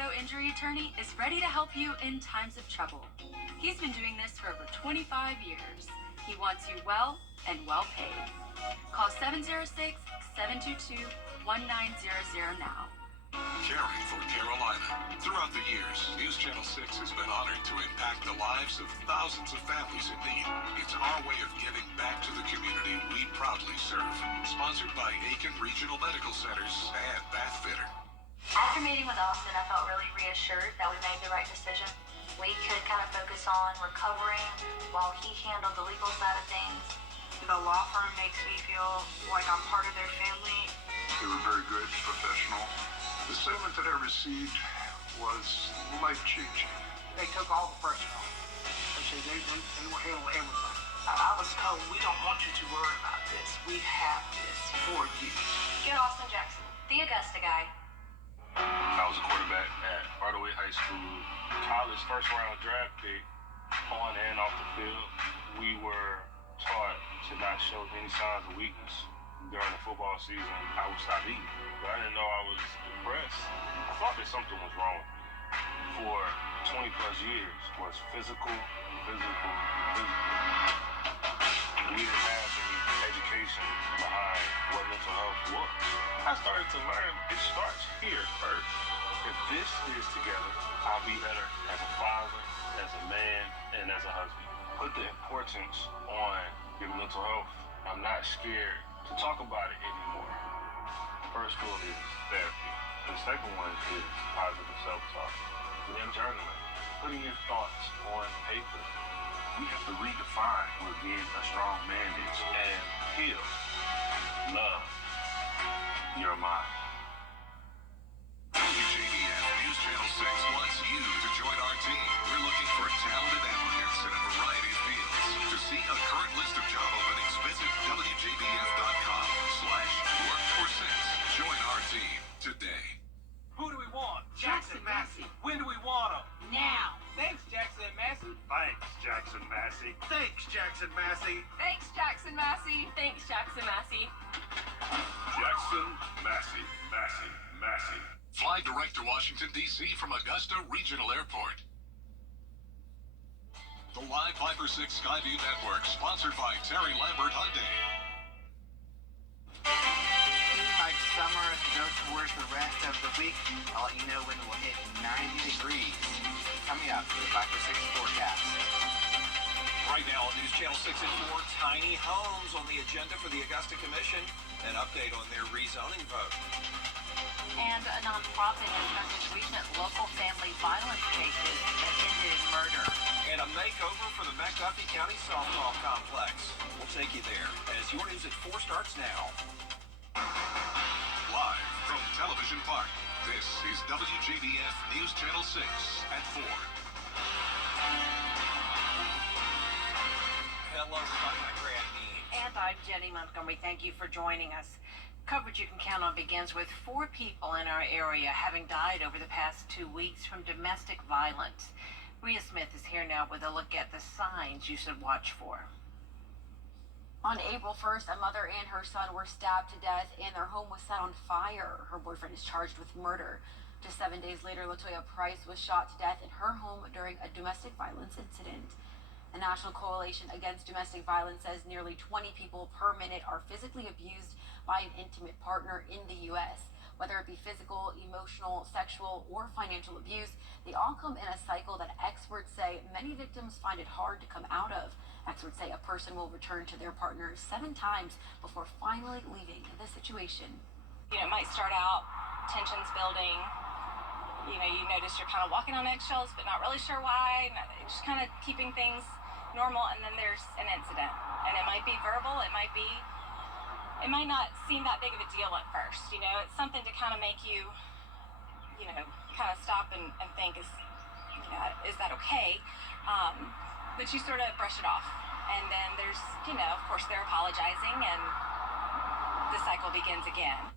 auto injury attorney is ready to help you in times of trouble. He's been doing this for over 25 years. He wants you well and well paid. Call 706-722-1900 now. Caring for Carolina. Throughout the years, News Channel 6 has been honored to impact the lives of thousands of families in need. It's our way of giving back to the community we proudly serve. Sponsored by Aiken Regional Medical Centers and Bath Fitter. After meeting with Austin, I felt really reassured that we made the right decision. We could kind of focus on recovering while he handled the legal side of things. The law firm makes me feel like I'm part of their family. They were very good, professional. The settlement that I received was life-changing. They took all the pressure off. They will handle everything. I was told, we don't want you to worry about this. We have this for you. Get Austin Jackson, the Augusta guy. I was a quarterback at Hardaway High School, college first-round draft pick, on and off the field. We were taught to not show any signs of weakness. During the football season, I would stop eating, but I didn't know I was depressed. I thought that something was wrong with me. For 20 plus years was physical. We didn't have any education behind what mental health was. I started to learn it starts here first. If this is together, I'll be better as a father, as a man, and as a husband. Put the importance on your mental health. I'm not scared to talk about it anymore. First one is therapy. The second one is positive self-talk. Then journaling, putting your thoughts on paper. We have to redefine what being a strong man is and heal. Love your mind. WJBF News Channel 6 wants you to join our team. We're looking for talented applicants in a variety of fields. To see a current list of job openings, visit WJBF.com/work-for-6. Join our team today. Who do we want? Jackson Massey. When do we want him? Now. Thanks, Jackson Massey. Thanks, Jackson Massey. Thanks, Jackson Massey. Thanks, Jackson Massey. Thanks, Jackson Massey. Jackson Massey. Fly direct to Washington, D.C. from Augusta Regional Airport. The Live Viper 6 Skyview Network, sponsored by Terry Lambert Hyundai. Like summer as we go towards the rest of the week, I'll let you know when it will hit 90 degrees. Coming up, the Viper 6 forecast. Right now on News Channel 6 at 4, tiny homes on the agenda for the Augusta Commission. An update on their rezoning vote. And a nonprofit discusses recent local family violence cases that ended in murder. And a makeover for the McDuffie County Softball Complex. We'll take you there as your news at 4 starts now. Live from Television Park, this is WJBF News Channel 6 at 4. Hello, everybody. I'm Grant Means. And I'm Jenny Montgomery. Thank you for joining us. Coverage you can count on begins with 4 people in our area having died over the past 2 weeks from domestic violence. Rhea Smith is here now with a look at the signs you should watch for. On April 1st, a mother and her son were stabbed to death and their home was set on fire. Her boyfriend is charged with murder. Just 7 days later, Latoya Price was shot to death in her home during a domestic violence incident. The National Coalition Against Domestic Violence says nearly 20 people per minute are physically abused by an intimate partner in the U.S. Whether it be physical, emotional, sexual, or financial abuse, they all come in a cycle that experts say many victims find it hard to come out of. Experts say a person will return to their partner 7 times before finally leaving the situation. It might start out, tensions building. You notice you're kind of walking on eggshells, but not really sure why. Just kind of keeping things normal, and then there's an incident. And it might be verbal, it might not seem that big of a deal at first. It's something to kind of make you, kind of stop and think, is that okay? But you sort of brush it off. And then there's, of course, they're apologizing, and the cycle begins again.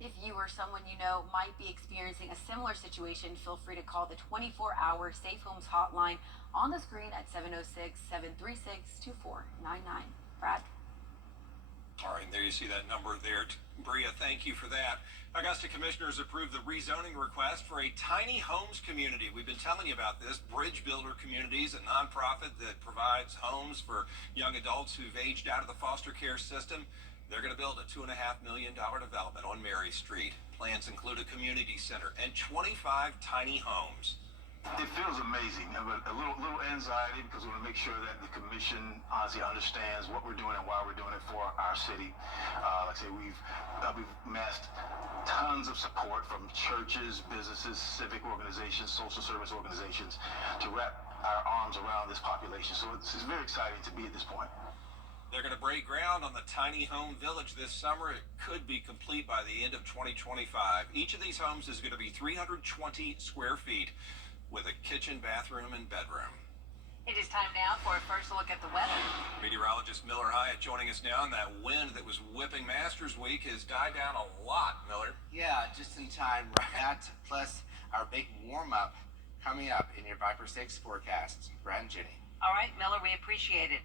If you or someone you know might be experiencing a similar situation, feel free to call the 24-hour Safe Homes hotline on the screen at 706-736-2499. Brad? All right, and there you see that number there. Bria, thank you for that. Augusta commissioners approved the rezoning request for a tiny homes community. We've been telling you about this. Bridge Builder Communities, a nonprofit that provides homes for young adults who've aged out of the foster care system. They're going to build a $2.5 million development on Mary Street. Plans include a community center and 25 tiny homes. It feels amazing, but a little anxiety because we want to make sure that the commission honestly understands what we're doing and why we're doing it for our city. Like I say, we've amassed tons of support from churches, businesses, civic organizations, social service organizations to wrap our arms around this population. So it's very exciting to be at this point. They're going to break ground on the tiny home village this summer. It could be complete by the end of 2025. Each of these homes is going to be 320 square feet with a kitchen, bathroom, and bedroom. It is time now for a first look at the weather. Meteorologist Miller Hyatt joining us now, and that wind that was whipping Masters Week has died down a lot, Miller. Yeah, just in time, right? Plus our big warm-up coming up in your Viper 6 forecast. Brad and Jenny. All right, Miller, we appreciate it.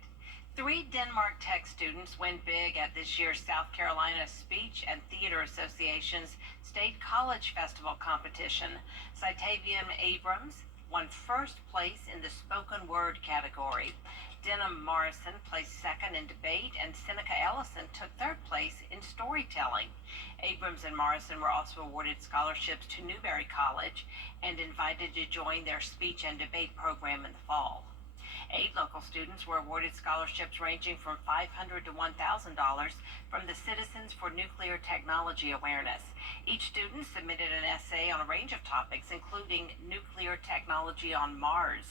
3 Denmark Tech students win big at this year's South Carolina Speech and Theater Association's State College Festival competition. Citavium Abrams won first place in the spoken word category. Denham Morrison placed second in debate, and Seneca Ellison took third place in storytelling. Abrams and Morrison were also awarded scholarships to Newberry College and invited to join their speech and debate program in the fall. 8 local students were awarded scholarships ranging from $500 to $1,000 from the Citizens for Nuclear Technology Awareness. Each student submitted an essay on a range of topics, including nuclear technology on Mars.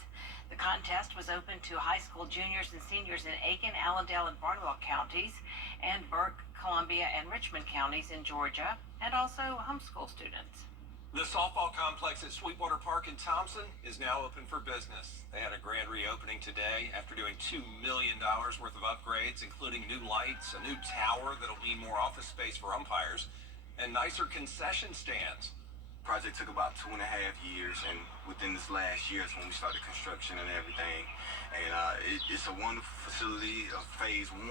The contest was open to high school juniors and seniors in Aiken, Allendale, and Barnwell counties, and Burke, Columbia, and Richmond counties in Georgia, and also homeschool students. The softball complex at Sweetwater Park in Thompson is now open for business. They had a grand reopening today after doing $2 million worth of upgrades, including new lights, a new tower that'll mean more office space for umpires, and nicer concession stands. Project took about 2.5 years, and within this last year is when we started construction and everything. And it's a wonderful facility of phase 1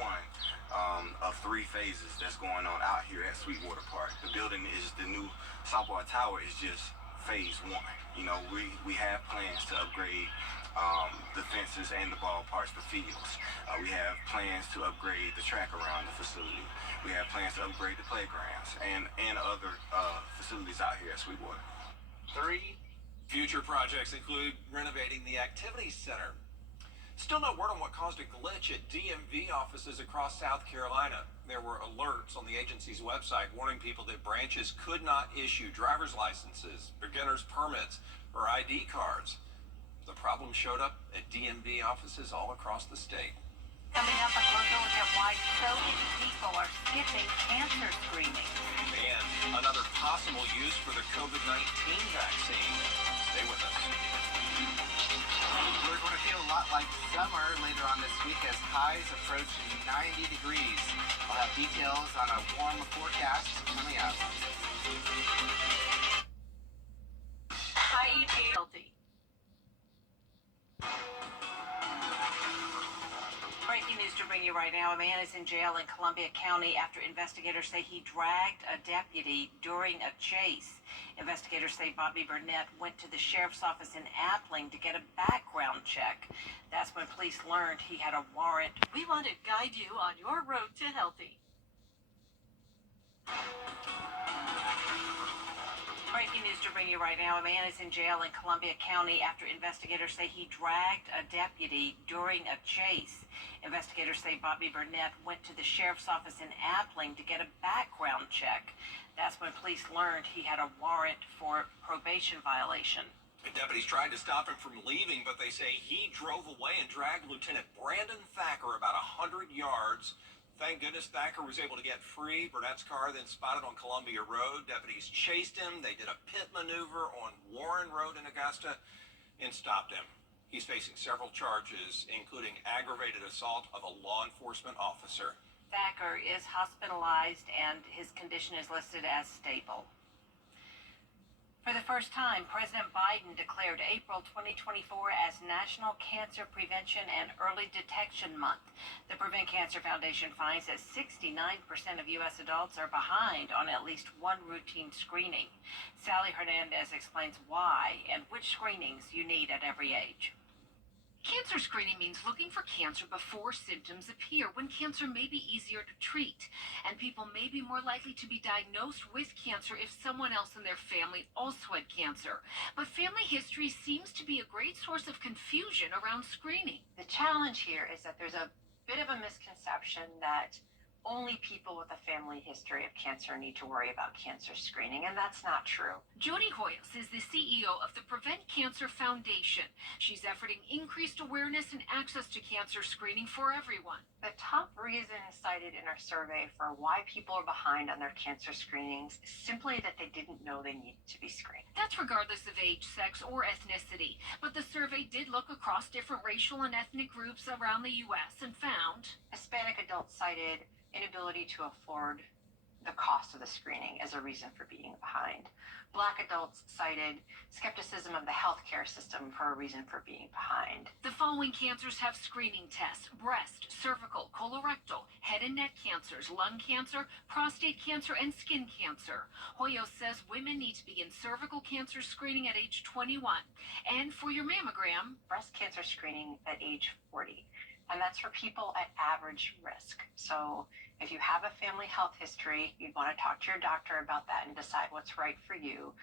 of 3 phases that's going on out here at Sweetwater Park. The building is the new softball tower is just phase 1. You know, we have plans to upgrade the fences and the ballparks, the fields. We have plans to upgrade the track around the facility. We have plans to upgrade the playgrounds and other facilities out here at Sweetwater. 3 future projects include renovating the activities center. Still no word on what caused a glitch at DMV offices across South Carolina. There were alerts on the agency's website warning people that branches could not issue driver's licenses, beginner's permits, or ID cards. The problem showed up at DMV offices all across the state. Coming up, a closer look at why so many people are skipping cancer screening. And another possible use for the COVID-19 vaccine. Stay with us. We're going to feel a lot like summer later on this week as highs approach 90 degrees. I'll have details on a warm forecast coming up. Hi, ET. Healthy. Breaking news to bring you right now. A man is in jail in Columbia County after investigators say he dragged a deputy during a chase. Investigators say Bobby Burnett went to the sheriff's office in Appling to get a background check. That's when police learned he had a warrant. We want to guide you on your road to healthy. Breaking news to bring you right now. A man is in jail in Columbia County after investigators say he dragged a deputy during a chase. Investigators say Bobby Burnett went to the sheriff's office in Appling to get a background check. That's when police learned he had a warrant for probation violation. The deputies tried to stop him from leaving, but they say he drove away and dragged Lieutenant Brandon Thacker about 100 yards. Thank goodness Thacker was able to get free. Burnett's car then spotted on Columbia Road. Deputies chased him. They did a pit maneuver on Warren Road in Augusta and stopped him. He's facing several charges, including aggravated assault of a law enforcement officer. Thacker is hospitalized and his condition is listed as stable. For the first time, President Biden declared April 2024 as National Cancer Prevention and Early Detection Month. The Prevent Cancer Foundation finds that 69% of U.S. adults are behind on at least one routine screening. Sally Hernandez explains why and which screenings you need at every age. Cancer screening means looking for cancer before symptoms appear, when cancer may be easier to treat, and people may be more likely to be diagnosed with cancer if someone else in their family also had cancer. But family history seems to be a great source of confusion around screening. The challenge here is that there's a bit of a misconception that only people with a family history of cancer need to worry about cancer screening, and that's not true. Jody Hoyos is the CEO of the Prevent Cancer Foundation. She's efforting increased awareness and access to cancer screening for everyone. The top reason cited in our survey for why people are behind on their cancer screenings is simply that they didn't know they needed to be screened. That's regardless of age, sex, or ethnicity. But the survey did look across different racial and ethnic groups around the U.S. and found Hispanic adults cited inability to afford the cost of the screening as a reason for being behind. Black adults cited skepticism of the healthcare system for a reason for being behind. The following cancers have screening tests: breast, cervical, colorectal, head and neck cancers, lung cancer, prostate cancer, and skin cancer. Hoyos says women need to begin cervical cancer screening at age 21. And for your mammogram, breast cancer screening at age 40. And that's for people at average risk. So if you have a family health history, you'd want to talk to your doctor about that and decide what's right for you.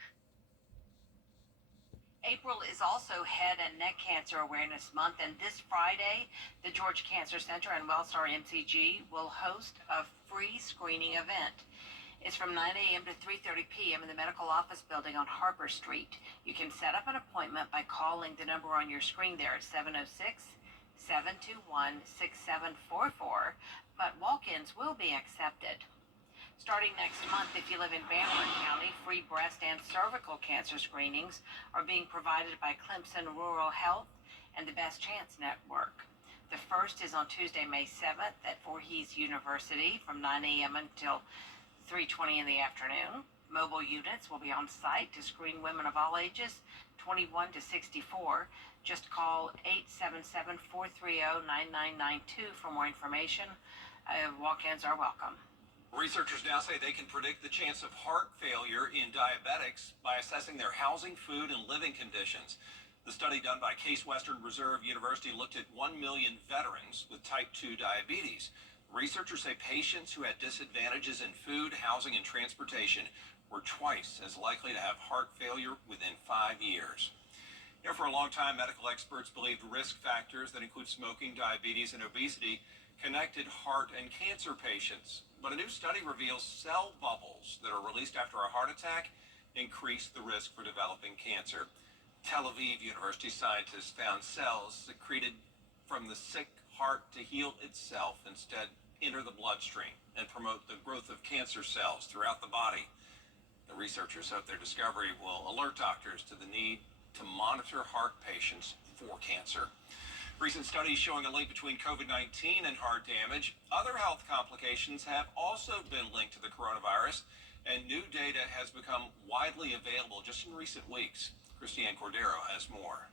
April is also Head and Neck Cancer Awareness Month, and this Friday, the Georgia Cancer Center and Wellstar MCG will host a free screening event. It's from 9 a.m. to 3:30 p.m. in the medical office building on Harper Street. You can set up an appointment by calling the number on your screen there at 706-721-6744, but walk-ins will be accepted. Starting next month, if you live in Bamberg County, free breast and cervical cancer screenings are being provided by Clemson Rural Health and the Best Chance Network. The first is on Tuesday, May 7th at Voorhees University from 9 a.m. until 3:20 in the afternoon. Mobile units will be on site to screen women of all ages, 21 to 64. Just call 877-430-9992 for more information. Walk-ins are welcome. Researchers now say they can predict the chance of heart failure in diabetics by assessing their housing, food, and living conditions. The study done by Case Western Reserve University looked at 1 million veterans with type 2 diabetes. Researchers say patients who had disadvantages in food, housing, and transportation were twice as likely to have heart failure within 5 years. You know, for a long time, medical experts believed risk factors that include smoking, diabetes, and obesity connected heart and cancer patients. But a new study reveals cell bubbles that are released after a heart attack increase the risk for developing cancer. Tel Aviv University scientists found cells secreted from the sick heart to heal itself, instead enter the bloodstream and promote the growth of cancer cells throughout the body. The researchers hope their discovery will alert doctors to the need to monitor heart patients for cancer. Recent studies showing a link between COVID-19 and heart damage. Other health complications have also been linked to the coronavirus, and new data has become widely available just in recent weeks. Christiane Cordero has more.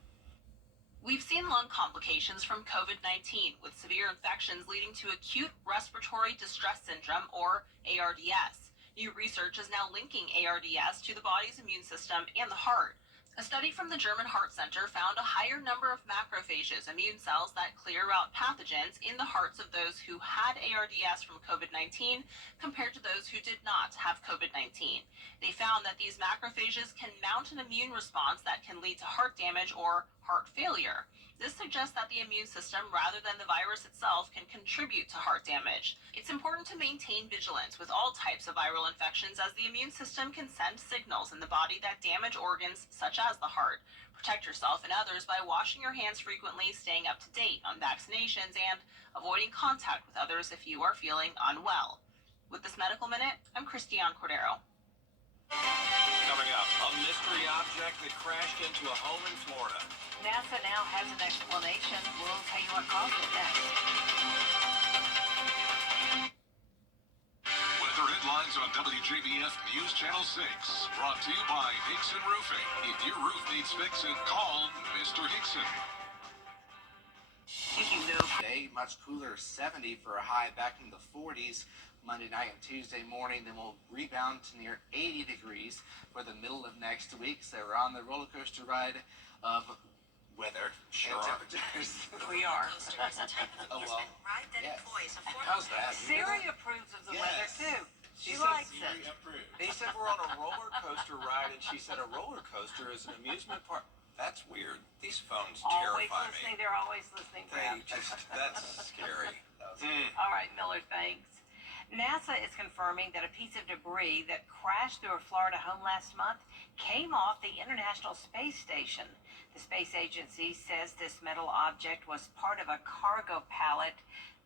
We've seen lung complications from COVID-19, with severe infections leading to acute respiratory distress syndrome, or ARDS. New research is now linking ARDS to the body's immune system and the heart. A study from the German Heart Center found a higher number of macrophages, immune cells that clear out pathogens, in the hearts of those who had ARDS from COVID-19 compared to those who did not have COVID-19. They found that these macrophages can mount an immune response that can lead to heart damage or heart failure. This suggests that the immune system, rather than the virus itself, can contribute to heart damage. It's important to maintain vigilance with all types of viral infections, as the immune system can send signals in the body that damage organs such as the heart. Protect yourself and others by washing your hands frequently, staying up to date on vaccinations, and avoiding contact with others if you are feeling unwell. With this Medical Minute, I'm Christiane Cordero. Coming up, a mystery object that crashed into a home in Florida. NASA now has an explanation. We'll tell you what caused it next. Weather headlines begins on WJBF News Channel 6. Brought to you by Hickson Roofing. If your roof needs fixing, call Mr. Hickson. Today, much cooler, 70 for a high back in the 40s Monday night and Tuesday morning. Then we'll rebound to near 80 degrees for the middle of next week. So we're on the roller coaster ride of weather and temperatures. We are. Oh, well, yes. How's that? Siri approves of the weather too. She said likes Siri it. He said we're on a roller coaster ride, and she said a roller coaster is an amusement park. That's weird. These phones Always terrify listening. me. They're always listening. That's scary. All right, Miller, thanks. NASA is confirming that a piece of debris that crashed through a Florida home last month came off the International Space Station. The space agency says this metal object was part of a cargo pallet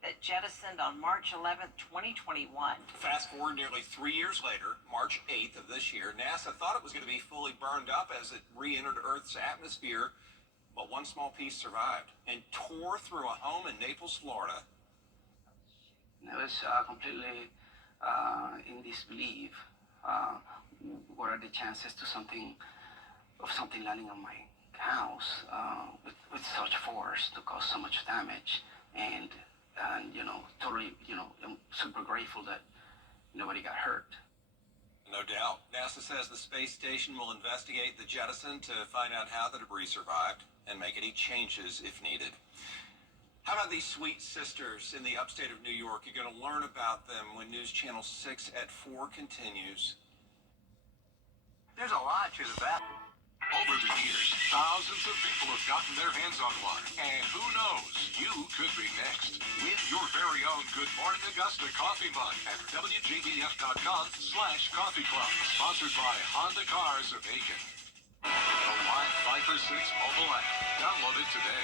that jettisoned on March 11th, 2021. Fast forward nearly 3 years later, March 8th of this year, NASA thought it was going to be fully burned up as it re-entered Earth's atmosphere, but one small piece survived and tore through a home in Naples, Florida. I was completely in disbelief. What are the chances of something landing on my house with such force to cause so much damage? And totally, I'm super grateful that nobody got hurt. No doubt. NASA says the space station will investigate the jettison to find out how the debris survived and make any changes if needed. How about these sweet sisters in the upstate of New York? You're going to learn about them when News Channel 6 at 4 continues. There's a lot to the battle. Over the years, thousands of people have gotten their hands on one. And who knows, you could be next. Win your very own Good Morning Augusta coffee mug at WJBF.com/coffee club. Sponsored by Honda Cars of Aiken. The Live Viper 6 mobile app. Download it today.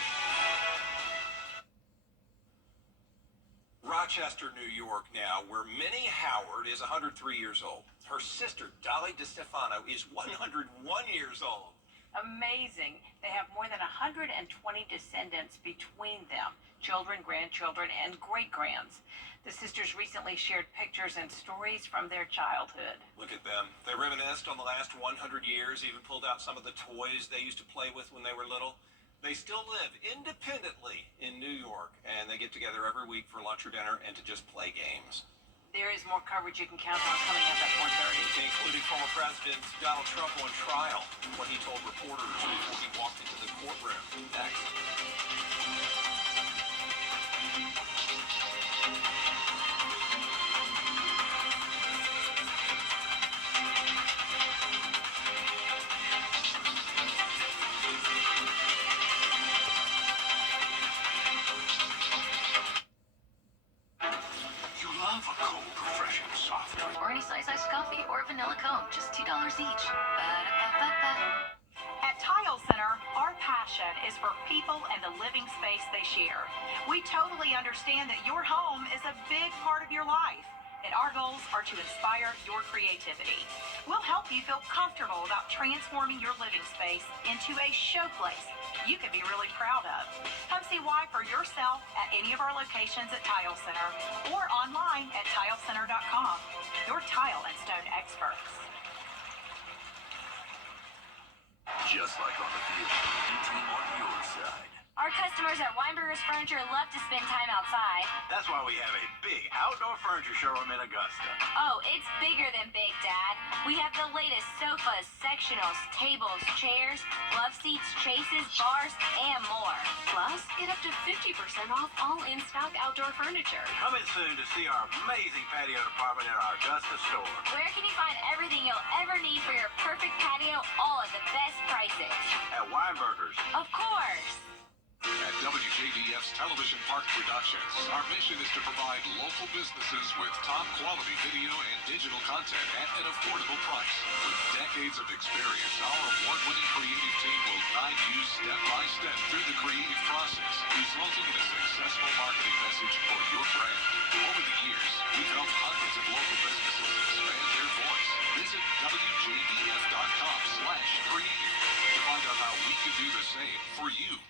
Rochester, New York now, where Minnie Howard is 103 years old. Her sister, Dolly DeStefano, is 101 years old. Amazing. They have more than 120 descendants between them, children, grandchildren, and great-grands. The sisters recently shared pictures and stories from their childhood. Look at them. They reminisced on the last 100 years, even pulled out some of the toys they used to play with when they were little. They still live independently in New York, and they get together every week for lunch or dinner and to just play games. There is more coverage you can count on coming up at 4:30. Including former President Donald Trump on trial, what he told reporters before he walked into the courtroom. Next. Or any size iced coffee or vanilla cone, just $2 each. Ba-da-ba-ba-ba. At Tile Center, our passion is for people and the living space they share. We totally understand that your home is a big part of your life, and our goals are to inspire your creativity. We'll help you feel comfortable about transforming your living space into a showplace you can be really proud of. Come see why for yourself at any of our locations at Tile Center or online at tilecenter.com. Your tile and stone experts. Just like on the field, the team on your side. Our customers at Weinberger's Furniture love to spend time outside. That's why we have a big outdoor furniture showroom in Augusta. Oh, it's bigger than big, Dad. We have the latest sofas, sectionals, tables, chairs, love seats, chases, bars, and more. Plus, get up to 50% off all in-stock outdoor furniture. Come in soon to see our amazing patio department in our Augusta store. Where can you find everything you'll ever need for your perfect patio, all at the best prices? At Weinberger's. Of course. At WJBF's Television Park Productions, our mission is to provide local businesses with top quality video and digital content at an affordable price. With decades of experience, our award-winning creative team will guide you step by step through the creative process, resulting in a successful marketing message for your brand. Over the years, we've helped hundreds of local businesses expand their voice. Visit WJBF.com/creative to find out how we can do the same for you.